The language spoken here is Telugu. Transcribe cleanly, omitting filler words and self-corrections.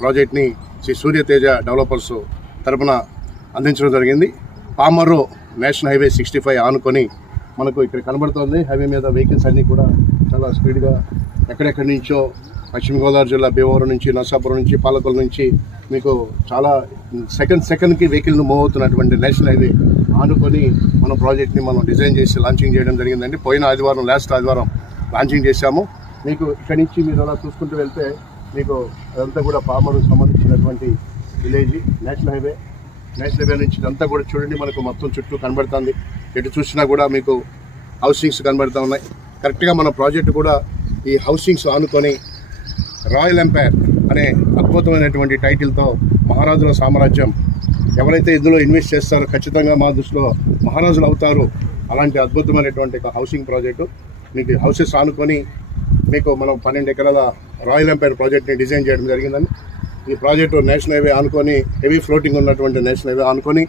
ప్రాజెక్ట్ని శ్రీ సూర్యతేజ డెవలపర్స్ తరపున అందించడం జరిగింది. పామర్రు నేషనల్ హైవే 65 ఆనుకొని మనకు ఇక్కడ కనబడుతోంది. హైవే మీద వెహికల్స్ అన్నీ కూడా చాలా స్పీడ్గా ఎక్కడెక్కడి నుంచో పశ్చిమ గోదావరి జిల్లా భీమవరం నుంచి, నరసాపురం నుంచి, పాలకొల నుంచి మీకు చాలా సెకండ్కి వెహికల్ మూవ్ అవుతున్నటువంటి నేషనల్ హైవే ఆనుకొని మన ప్రాజెక్ట్ని మనం డిజైన్ చేసి లాంచింగ్ చేయడం జరిగిందండి. పోయిన ఆదివారం, లాస్ట్ ఆదివారం లాంచింగ్ చేశాము. మీకు ఇక్కడి నుంచి మీరు అలా చూసుకుంటూ వెళ్తే మీకు అదంతా కూడా పామర్కు సంబంధించినటువంటి విలేజ్. నేషనల్ హైవే నుంచి ఇదంతా కూడా చూడండి, మనకు మొత్తం చుట్టూ కనబడుతుంది. ఎటు చూసినా కూడా మీకు హౌసింగ్స్ కనబడుతూ ఉన్నాయి. కరెక్ట్గా మన ప్రాజెక్టు కూడా ఈ హౌసింగ్స్ ఆనుకొని రాయల్ ఎంపైర్ అనే అద్భుతమైనటువంటి టైటిల్తో మహారాజుల సామ్రాజ్యం, ఎవరైతే ఇందులో ఇన్వెస్ట్ చేస్తారో ఖచ్చితంగా మా దృష్టిలో మహారాజులు అవుతారు. అలాంటి అద్భుతమైనటువంటి హౌసింగ్ ప్రాజెక్టు మీకు హౌసెస్ ఆనుకొని మీకు మనం 12 ఎకరాల రాయల్ ఎంపైర్ ప్రాజెక్ట్ని డిజైన్ చేయడం జరిగిందని. ఈ ప్రాజెక్టు నేషనల్ హైవే ఆనుకొని, హెవీ ఫ్లోటింగ్ ఉన్నటువంటి నేషనల్ హైవే ఆనుకొని